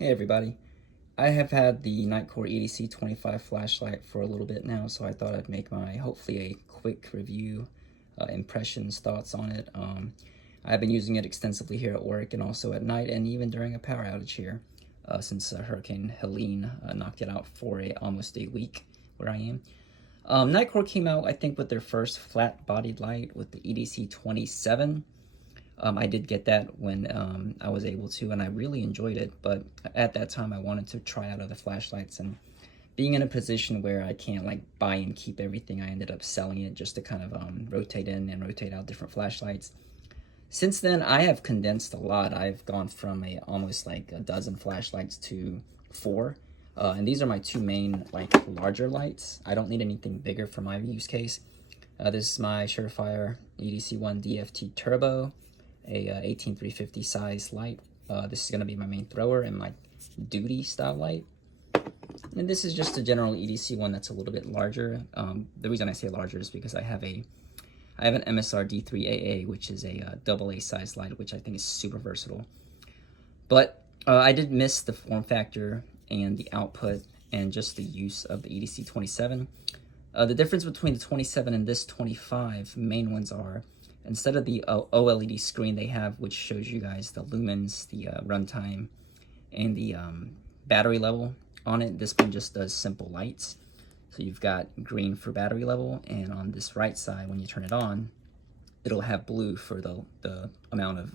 Hey everybody, I have had the Nitecore EDC25 flashlight for a little bit now, so I thought I'd make my, hopefully a quick review, impressions, thoughts on it. I've been using it extensively here at work and also at night and even during a power outage here since Hurricane Helene knocked it out for almost a week where I am. Nitecore came out, I think, with their first flat-bodied light with the EDC27. I did get that when I was able to, and I really enjoyed it. But at that time, I wanted to try out other flashlights, and being in a position where I can't like buy and keep everything, I ended up selling it just to kind of rotate in and rotate out different flashlights. Since then, I have condensed a lot. I've gone from almost like a dozen flashlights to 4. And these are my two main like larger lights. I don't need anything bigger for my use case. This is my Surefire EDC1 DFT Turbo, a 18350 size light. This is going to be my main thrower and my duty style light. And this is just a general EDC one that's a little bit larger. The reason I say larger is because I have an MSR D3AA, which is a AA size light, which I think is super versatile. But I did miss the form factor and the output and just the use of the EDC27. The difference between the 27 and this 25 main ones are, instead of the OLED screen they have, which shows you guys the lumens, the runtime, and the battery level on it, this one just does simple lights. So you've got green for battery level, and on this right side, when you turn it on, it'll have blue for the amount of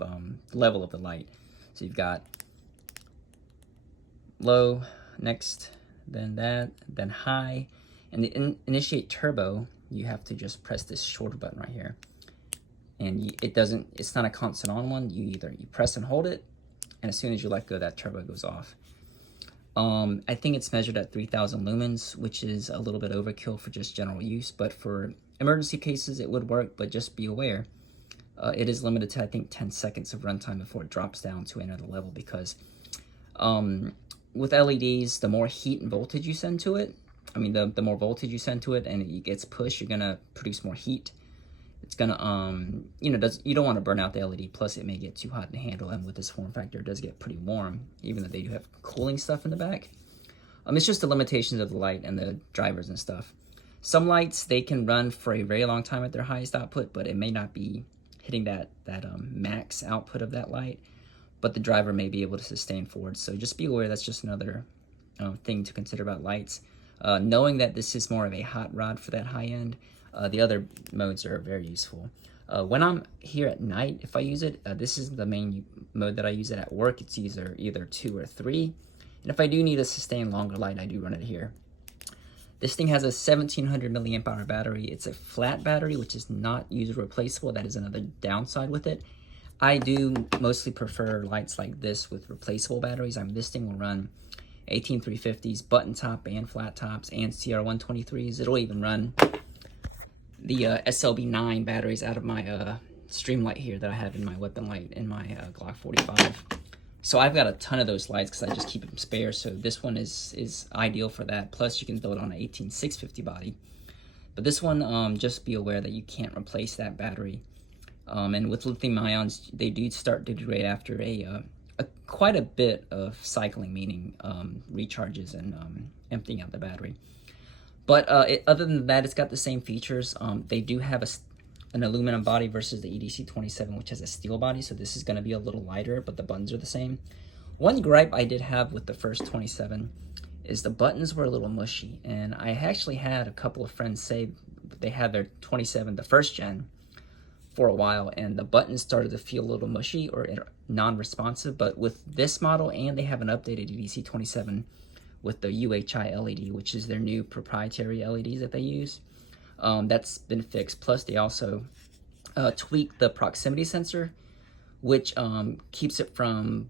level of the light. So you've got low, next, then that, then high. And the initiate turbo, you have to just press this shorter button right here. And it's not a constant on one. You press and hold it, and as soon as you let go, that turbo goes off. I think it's measured at 3000 lumens, which is a little bit overkill for just general use, but for emergency cases, it would work, but just be aware. It is limited to, I think, 10 seconds of runtime before it drops down to another level, because with LEDs, the more heat and voltage you send to it, the more voltage you send to it and it gets pushed, you're gonna produce more heat. It's gonna, you don't want to burn out the LED, plus it may get too hot to handle, and with this form factor, it does get pretty warm, even though they do have cooling stuff in the back. It's just the limitations of the light and the drivers and stuff. Some lights, they can run for a very long time at their highest output, but it may not be hitting that max output of that light, but the driver may be able to sustain forward. So just be aware, that's just another thing to consider about lights. Knowing that this is more of a hot rod for that high end, the other modes are very useful. When I'm here at night, if I use it, this is the main mode that I use it at work. It's either 2 or 3. And if I do need a sustained longer light, I do run it here. This thing has a 1700 milliamp hour battery. It's a flat battery, which is not user replaceable. That is another downside with it. I do mostly prefer lights like this with replaceable batteries. This thing will run 18350s, button top and flat tops, and CR123s. It'll even run the SLB9 batteries out of my Streamlight here that I have in my weapon light in my Glock 45. So I've got a ton of those lights because I just keep them spare. So this one is ideal for that. Plus you can build on an 18650 body. But this one, just be aware that you can't replace that battery. And with lithium ions, they do start to degrade after quite a bit of cycling, meaning recharges and emptying out the battery. But other than that, it's got the same features. They do have an aluminum body versus the EDC27, which has a steel body, so this is going to be a little lighter, but the buttons are the same. One gripe I did have with the first 27 is the buttons were a little mushy, and I actually had a couple of friends say they had their 27, the first gen, for a while, and the buttons started to feel a little mushy or non-responsive. But with this model, and they have an updated EDC27 with the UHI LED, which is their new proprietary LEDs that they use, that's been fixed. Plus they also tweaked the proximity sensor, which keeps it from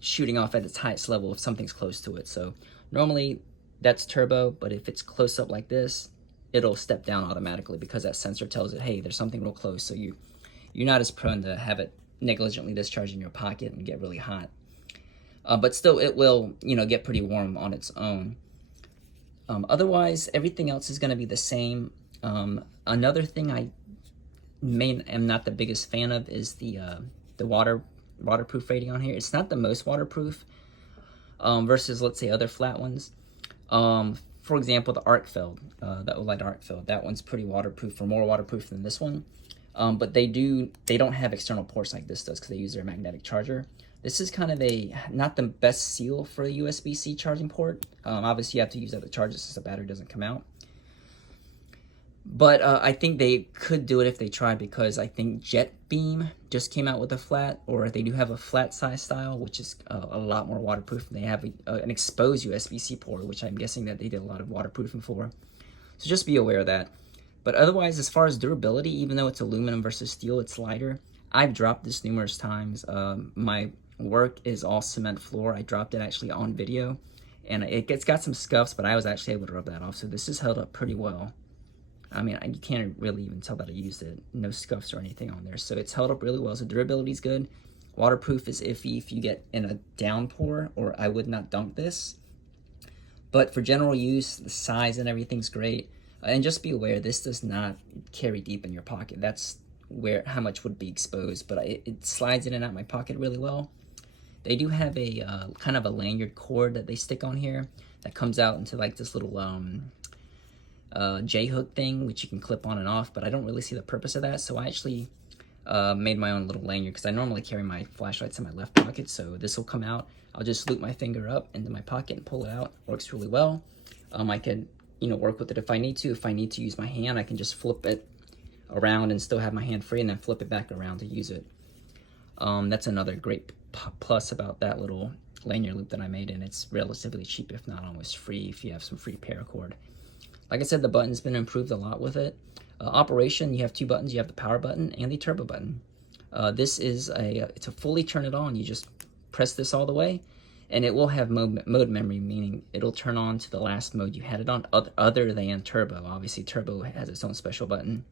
shooting off at its highest level if something's close to it. So normally that's turbo, but if it's close up like this, it'll step down automatically because that sensor tells it, hey, there's something real close, so you're not as prone to have it negligently discharge in your pocket and get really hot. But still, it will, get pretty warm on its own. Otherwise, everything else is going to be the same. Another thing I am not the biggest fan of is the waterproof rating on here. It's not the most waterproof. versus, let's say, other flat ones. For example, the Arcfeld, the OLED Arcfeld, that one's pretty waterproof, or more waterproof than this one. But they don't have external ports like this does because they use their magnetic charger. This is kind of not the best seal for a USB-C charging port. Obviously, you have to use other chargers since the battery doesn't come out. But I think they could do it if they tried, because I think JetBeam just came out with a flat, or they do have a flat size style, which is a lot more waterproof. And they have an exposed USB-C port, which I'm guessing that they did a lot of waterproofing for. So just be aware of that. But otherwise, as far as durability, even though it's aluminum versus steel, it's lighter. I've dropped this numerous times. My work is all cement floor. I dropped it actually on video, and it's got some scuffs, but I was actually able to rub that off. So this has held up pretty well. I mean, you can't really even tell that I used it. No scuffs or anything on there. So it's held up really well. So durability is good. Waterproof is iffy if you get in a downpour, or I would not dunk this. But for general use, the size and everything's great. And just be aware, this does not carry deep in your pocket. That's how much would be exposed. But it slides in and out my pocket really well. They do have a kind of a lanyard cord that they stick on here that comes out into like this little J-hook thing, which you can clip on and off, but I don't really see the purpose of that. So I actually made my own little lanyard, because I normally carry my flashlights in my left pocket. So this will come out. I'll just loop my finger up into my pocket and pull it out. Works really well. I can, work with it if I need to. If I need to use my hand, I can just flip it around and still have my hand free, and then flip it back around to use it. That's another great plus about that little lanyard loop that I made, and it's relatively cheap, if not almost free, if you have some free paracord. Like I said, the button's been improved a lot with it. Operation, you have two buttons. You have the power button and the turbo button. This is to fully turn it on, you just press this all the way, and it will have mode memory, meaning it'll turn on to the last mode you had it on, other than turbo. Obviously, turbo has its own special button.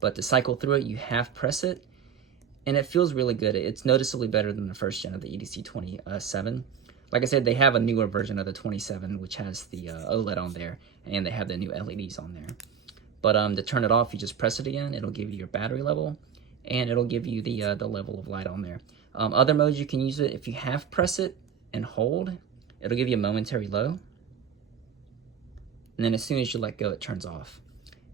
But to cycle through it, you half press it, and it feels really good. It's noticeably better than the first gen of the EDC27. Like I said, they have a newer version of the 27, which has the OLED on there, and they have the new LEDs on there. But to turn it off, you just press it again. It'll give you your battery level, and it'll give you the level of light on there. Other modes you can use it, if you half press it and hold, it'll give you a momentary low. And then as soon as you let go, it turns off.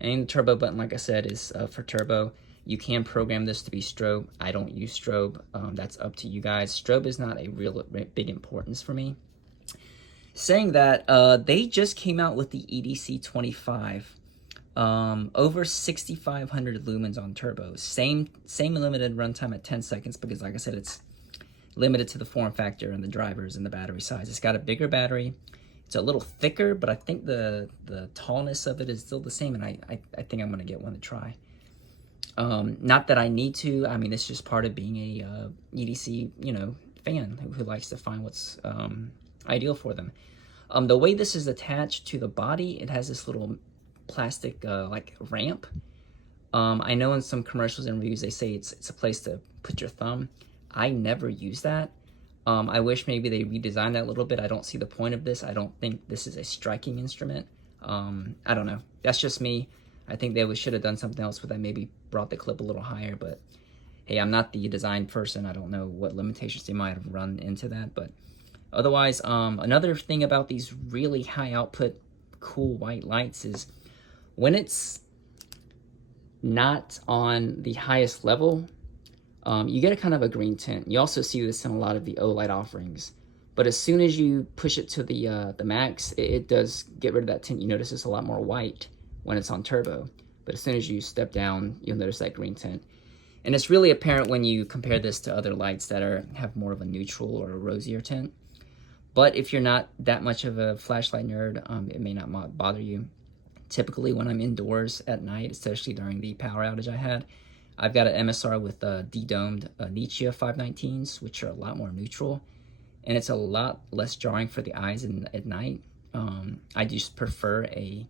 And the turbo button, like I said, is for turbo. You can program this to be strobe. I don't use strobe. That's up to you guys. Strobe is not a real big importance for me. Saying that, they just came out with the EDC25. Over 6,500 lumens on turbo. Same limited runtime at 10 seconds, because like I said, it's limited to the form factor and the drivers and the battery size. It's got a bigger battery. It's a little thicker, but I think the tallness of it is still the same, and I think I'm going to get one to try. Not that I need to. I mean, it's just part of being a EDC, fan who likes to find what's ideal for them. The way this is attached to the body, it has this little plastic like ramp. I know in some commercials and reviews they say it's a place to put your thumb. I never use that. I wish maybe they redesigned that a little bit. I don't see the point of this. I don't think this is a striking instrument. I don't know. That's just me. I think they should have done something else with that, maybe brought the clip a little higher, but hey, I'm not the design person. I don't know what limitations they might have run into that, but otherwise, another thing about these really high output, cool white lights is when it's not on the highest level, you get a kind of a green tint. You also see this in a lot of the OLED offerings, but as soon as you push it to the max, it does get rid of that tint. You notice it's a lot more white when it's on turbo, but as soon as you step down, you'll notice that green tint. And it's really apparent when you compare this to other lights that have more of a neutral or a rosier tint. But if you're not that much of a flashlight nerd, it may not bother you. Typically when I'm indoors at night, especially during the power outage I had, I've got an MSR with de-domed Nitecore 519s, which are a lot more neutral, and it's a lot less jarring for the eyes at night. I just prefer a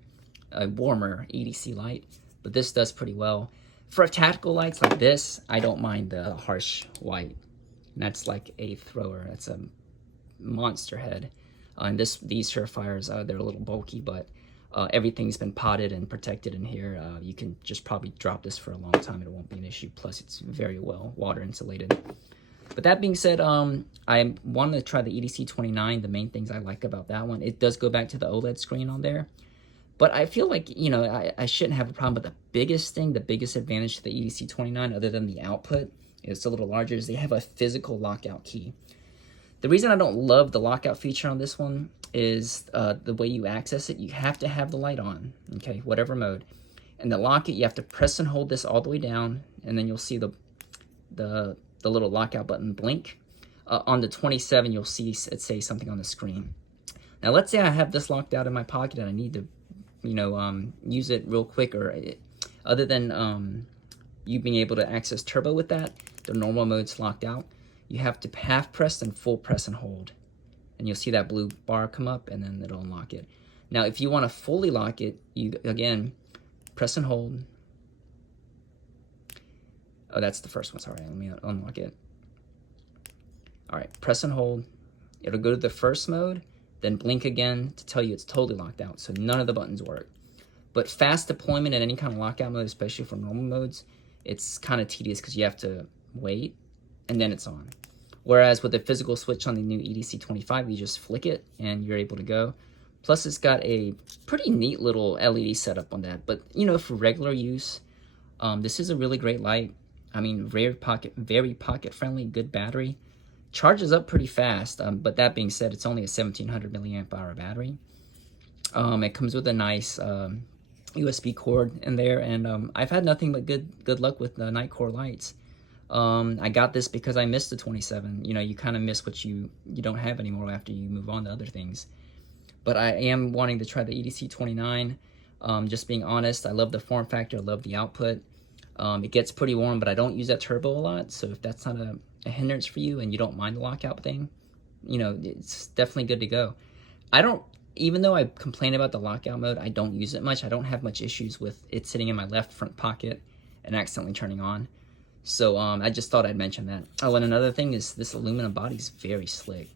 warmer EDC light, but this does pretty well. For tactical lights like this, I don't mind the harsh white. And that's like a thrower. That's a monster head. And these Surefires, they're a little bulky, but everything's been potted and protected in here. You can just probably drop this for a long time. It won't be an issue. Plus, it's very well water insulated. But that being said, I wanted to try the EDC29. The main things I like about that one, it does go back to the OLED screen on there. But I feel like, you know, I shouldn't have a problem. But the biggest thing, the biggest advantage to the EDC29, other than the output, it's a little larger, is they have a physical lockout key. The reason I don't love the lockout feature on this one is the way you access it. You have to have the light on, okay, whatever mode. And to lock it, you have to press and hold this all the way down, and then you'll see the little lockout button blink. On the 27, you'll see it say something on the screen. Now, let's say I have this locked out in my pocket and I need to, you know, use it real quick, or other than you being able to access turbo with that, the normal mode's locked out. You have to half press and full press and hold. And you'll see that blue bar come up, and then it'll unlock it. Now, if you want to fully lock it, you, again, press and hold. Oh, that's the first one, sorry, let me unlock it. All right, press and hold. It'll go to the first mode, then blink again to tell you it's totally locked out, so none of the buttons work. But fast deployment in any kind of lockout mode, especially for normal modes, it's kind of tedious because you have to wait, and then it's on. Whereas with the physical switch on the new EDC25, you just flick it and you're able to go. Plus, it's got a pretty neat little LED setup on that. But, you know, for regular use, this is a really great light. I mean, very pocket friendly, good battery. Charges up pretty fast, but that being said, it's only a 1700 milliamp hour battery. It comes with a nice USB cord in there, and I've had nothing but good luck with the Nitecore lights. I got this because I missed the 27. You know, you kind of miss what you don't have anymore after you move on to other things. But I am wanting to try the EDC29. Just being honest, I love the form factor, I love the output. It gets pretty warm, but I don't use that turbo a lot, so if that's not a hindrance for you and you don't mind the lockout thing, you know, it's definitely good to go. Even though I complain about the lockout mode, I don't use it much. I don't have much issues with it sitting in my left front pocket and accidentally turning on. So I just thought I'd mention that. Oh, and another thing is this aluminum body is very slick.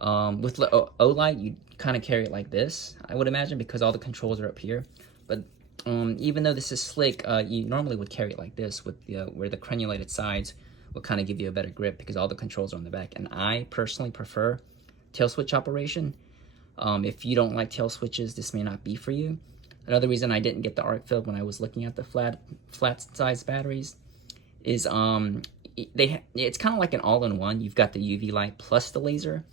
With O-Light, you kind of carry it like this, I would imagine, because all the controls are up here. But even though this is slick, you normally would carry it like this, with where the crenulated sides will kind of give you a better grip because all the controls are on the back. And I personally prefer tail switch operation. If you don't like tail switches, this may not be for you. Another reason I didn't get the arc field when I was looking at the flat size batteries is it's kind of like an all-in-one. You've got the UV light plus the laser,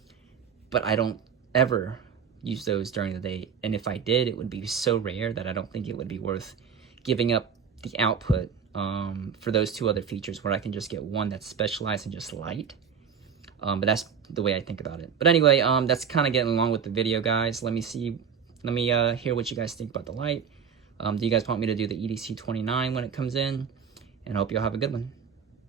but I don't ever use those during the day. And if I did, it would be so rare that I don't think it would be worth giving up the output for those two other features where I can just get one that's specialized and just light. But that's the way I think about it. But anyway, that's kind of getting along with the video, guys. Let me hear what you guys think about the light. Do you guys want me to do the EDC29 when it comes in? And I hope you'll have a good one.